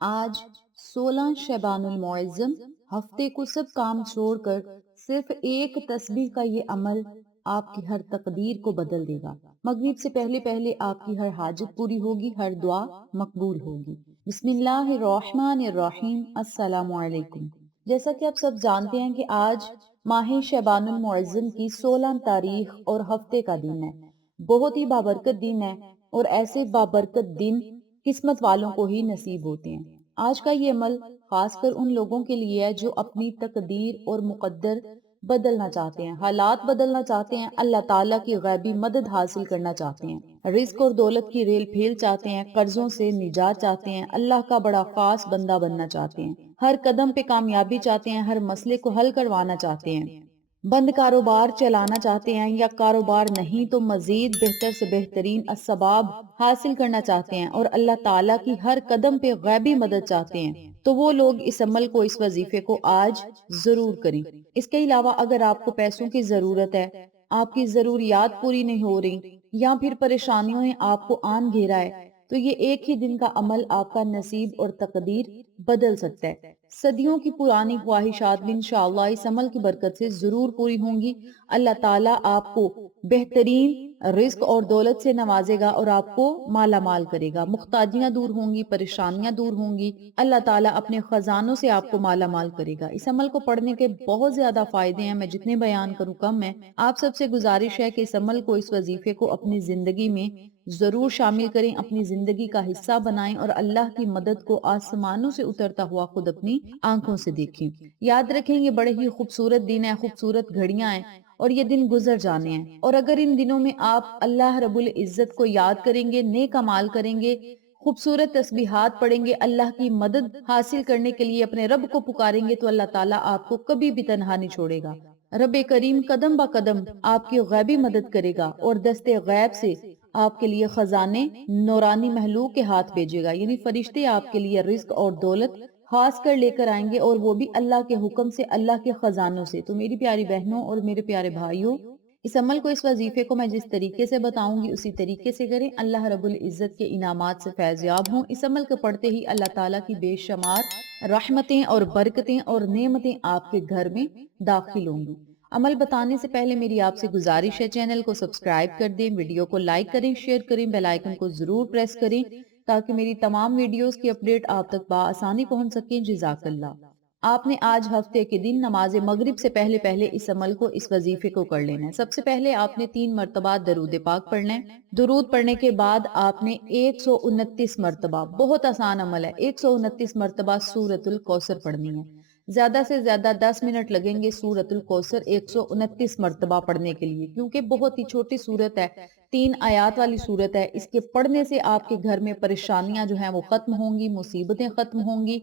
آج 16 شعبان المعظم ہفتے کو سب کام چھوڑ کر صرف ایک تسبیح کا یہ عمل آپ کی ہر تقدیر کو بدل دے گا۔ مغرب سے پہلے پہلے آپ کی ہر حاجت پوری ہوگی، ہر دعا مقبول ہوگی۔ بسم اللہ الرحمن الرحیم۔ السلام علیکم۔ جیسا کہ آپ سب جانتے ہیں کہ آج ماہ شعبان المعظم کی 16 تاریخ اور ہفتے کا دن ہے۔ بہت ہی بابرکت دن ہے اور ایسے بابرکت دن قسمت والوں کو ہی نصیب ہوتے ہیں۔ آج کا یہ عمل خاص کر ان لوگوں کے لیے ہے جو اپنی تقدیر اور مقدر بدلنا چاہتے ہیں، حالات بدلنا چاہتے ہیں، اللہ تعالیٰ کی غیبی مدد حاصل کرنا چاہتے ہیں، رزق اور دولت کی ریل پھیل چاہتے ہیں، قرضوں سے نجات چاہتے ہیں، اللہ کا بڑا خاص بندہ بننا چاہتے ہیں، ہر قدم پہ کامیابی چاہتے ہیں، ہر مسئلے کو حل کروانا چاہتے ہیں، بند کاروبار چلانا چاہتے ہیں یا کاروبار نہیں تو مزید بہتر سے بہترین اسباب حاصل کرنا چاہتے ہیں اور اللہ تعالیٰ کی ہر قدم پہ غیبی مدد چاہتے ہیں، تو وہ لوگ اس عمل کو، اس وظیفے کو آج ضرور کریں۔ اس کے علاوہ اگر آپ کو پیسوں کی ضرورت ہے، آپ کی ضروریات پوری نہیں ہو رہی یا پھر پریشانیوں نے آپ کو آن گھیرا ہے، تو یہ ایک ہی دن کا عمل آپ کا نصیب اور تقدیر بدل سکتا ہے۔ صدیوں کی پرانی خواہشات بھی انشاءاللہ اس عمل کی برکت سے ضرور پوری ہوں گی۔ اللہ تعالیٰ آپ کو بہترین رزق اور دولت سے نوازے گا اور آپ کو مالا مال کرے گا، محتاجیاں دور ہوں گی، پریشانیاں دور ہوں گی، اللہ تعالیٰ اپنے خزانوں سے آپ کو مالا مال کرے گا۔ اس عمل کو پڑھنے کے بہت زیادہ فائدے ہیں، میں جتنے بیان کروں کم ہے۔ آپ سب سے گزارش ہے کہ اس عمل کو، اس وظیفے کو اپنی زندگی میں ضرور شامل کریں، اپنی زندگی کا حصہ بنائیں اور اللہ کی مدد کو آسمانوں سے اترتا ہوا خود اپنی آنکھوں سے دیکھیں۔ یاد رکھیں یہ بڑے ہی خوبصورت دن ہے، خوبصورت گھڑیاں ہیں اور یہ دن گزر جانے ہیں، اور اگر ان دنوں میں آپ اللہ رب العزت کو یاد کریں گے، نیک اعمال کریں گے، خوبصورت تسبیحات پڑھیں گے، اللہ کی مدد حاصل کرنے کے لیے اپنے رب کو پکاریں گے، تو اللہ تعالیٰ آپ کو کبھی بھی تنہا نہیں چھوڑے گا۔ رب کریم قدم با قدم آپ کی غیبی مدد کرے گا اور دستے غیب سے آپ کے لیے خزانے نورانی محلوق کے ہاتھ بھیجے گا، یعنی فرشتے آپ کے لیے رزق اور دولت خاص کر لے کر آئیں گے، اور وہ بھی اللہ کے حکم سے، اللہ کے خزانوں سے۔ تو میری پیاری بہنوں اور میرے پیارے بھائیوں، اس عمل کو، اس وظیفے کو میں جس طریقے سے بتاؤں گی اسی طریقے سے کریں، اللہ رب العزت کے انعامات سے فیض یاب ہوں۔ اس عمل کو پڑھتے ہی اللہ تعالیٰ کی بے شمار رحمتیں اور برکتیں اور نعمتیں آپ کے گھر میں داخل ہوں گی۔ عمل بتانے سے پہلے میری آپ سے گزارش ہے، چینل کو سبسکرائب کر دیں، ویڈیو کو لائک کریں، شیئر کریں، بیل آئیکن کو ضرور پریس کریں تاکہ میری تمام ویڈیوز کی اپڈیٹ آپ تک بآسانی پہنچ سکیں۔ جزاک اللہ۔ آپ نے آج ہفتے کے دن نماز مغرب سے پہلے پہلے اس عمل کو، اس وظیفے کو کر لینا ہے۔ سب سے پہلے آپ نے 3 مرتبہ درود پاک پڑھنا ہے۔ درود پڑھنے کے بعد آپ نے 129 مرتبہ، بہت آسان عمل ہے، 129 مرتبہ سورۃ الکوثر پڑھنی ہے۔ زیادہ سے زیادہ 10 منٹ لگیں گے سورۃ الکوثر 129 مرتبہ پڑھنے کے لیے، کیونکہ بہت ہی چھوٹی سورت ہے، 3 آیات والی سورت ہے۔ اس کے پڑھنے سے آپ کے گھر میں پریشانیاں جو ہیں وہ ختم ہوں گی، مصیبتیں ختم ہوں گی،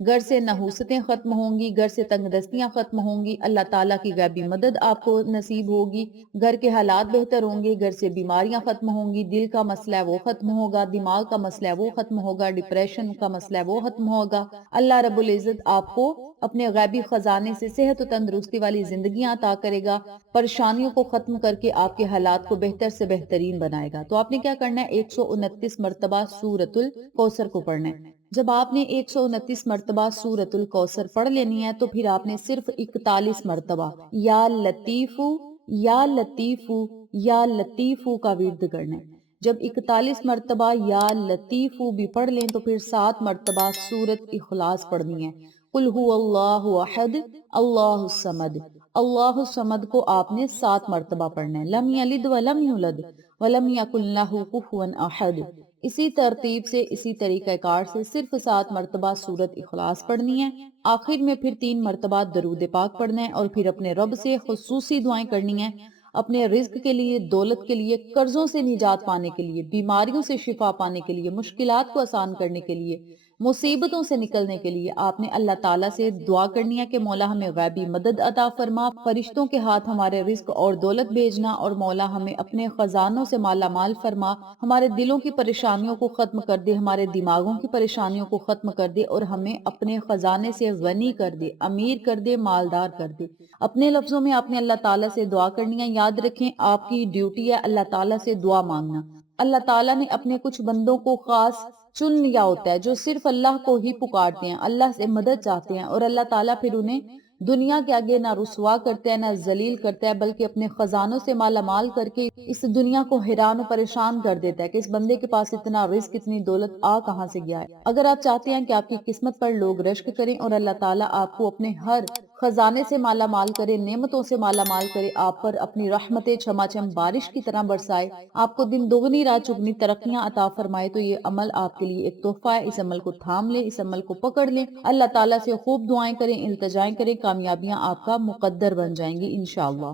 گھر سے نحوستیں ختم ہوں گی، گھر سے تنگ دستیاں ختم ہوں گی، اللہ تعالیٰ کی غیبی مدد آپ کو نصیب ہوگی، گھر کے حالات بہتر ہوں گے، گھر سے بیماریاں ختم ہوں گی، دل کا مسئلہ ہے وہ ختم ہوگا، دماغ کا مسئلہ ہے وہ ختم ہوگا، ڈپریشن کا مسئلہ ہے وہ ختم ہوگا۔ اللہ رب العزت آپ کو اپنے غیبی خزانے سے صحت و تندرستی والی زندگیاں عطا کرے گا، پریشانیوں کو ختم کر کے آپ کے حالات کو بہتر سے بہترین بنائے گا۔ تو آپ نے کیا کرنا ہے، 129 مرتبہ سورۃ الکوثر کو پڑھنا ہے۔ جب آپ نے 129 مرتبہ سورۃ الکوثر پڑھ لینی ہے تو پھر آپ نے صرف 41 مرتبہ یا لطیفو یا لطیفو یا لطیفو کا ورد کرنا ہے۔ جب 41 مرتبہ یا لطیفو بھی پڑھ لیں تو پھر 7 مرتبہ سورۃ اخلاص پڑھنی ہے۔ قل هو اللہ احد اللہ الصمد، اللہ الصمد کو آپ نے 7 مرتبہ پڑھنا ہے۔ لم یلد ولم یولد ولم یکن لہ کفوا احد۔ اسی ترتیب سے، اسی طریقہ کار سے صرف 7 مرتبہ سورۃ اخلاص پڑھنی ہے۔ آخر میں پھر 3 مرتبہ درود پاک پڑھنا ہے اور پھر اپنے رب سے خصوصی دعائیں کرنی ہیں، اپنے رزق کے لیے، دولت کے لیے، قرضوں سے نجات پانے کے لیے، بیماریوں سے شفا پانے کے لیے، مشکلات کو آسان کرنے کے لیے، مصیبتوں سے نکلنے کے لیے آپ نے اللہ تعالیٰ سے دعا کرنی ہے کہ مولا ہمیں غیبی مدد عطا فرما، فرشتوں کے ہاتھ ہمارے رزق اور دولت بھیجنا، اور مولا ہمیں اپنے خزانوں سے مالا مال فرما، ہمارے دلوں کی پریشانیوں کو ختم کر دے، ہمارے دماغوں کی پریشانیوں کو ختم کر دے اور ہمیں اپنے خزانے سے غنی کر دے، امیر کر دے، مالدار کر دے۔ اپنے لفظوں میں آپ نے اللہ تعالیٰ سے دعا کرنی ہے۔ یاد رکھیں آپ کی ڈیوٹی ہے اللہ تعالیٰ سے دعا مانگنا۔ اللہ تعالیٰ نے اپنے کچھ بندوں کو خاص چن لیا ہوتا ہے، جو صرف اللہ کو ہی پکارتے ہیں، اللہ سے مدد چاہتے ہیں، اور اللہ تعالیٰ پھر انہیں دنیا کے آگے نہ رسوا کرتا ہے نہ ذلیل کرتا ہے، بلکہ اپنے خزانوں سے مالا مال کر کے اس دنیا کو حیران و پریشان کر دیتا ہے کہ اس بندے کے پاس اتنا رزق، اتنی دولت کہاں سے گیا ہے۔ اگر آپ چاہتے ہیں کہ آپ کی قسمت پر لوگ رشک کریں اور اللہ تعالیٰ آپ کو اپنے ہر خزانے سے مالا مال کرے، نعمتوں سے مالا مال کرے، آپ پر اپنی رحمتیں چھماچم بارش کی طرح برسائے، آپ کو دن دوگنی رات چگنی ترقیاں عطا فرمائے، تو یہ عمل آپ کے لیے ایک تحفہ ہے۔ اس عمل کو تھام لیں، اس عمل کو پکڑ لیں، اللہ تعالیٰ سے خوب دعائیں کریں، التجائیں کریں، کامیابیاں آپ کا مقدر بن جائیں گی انشاءاللہ۔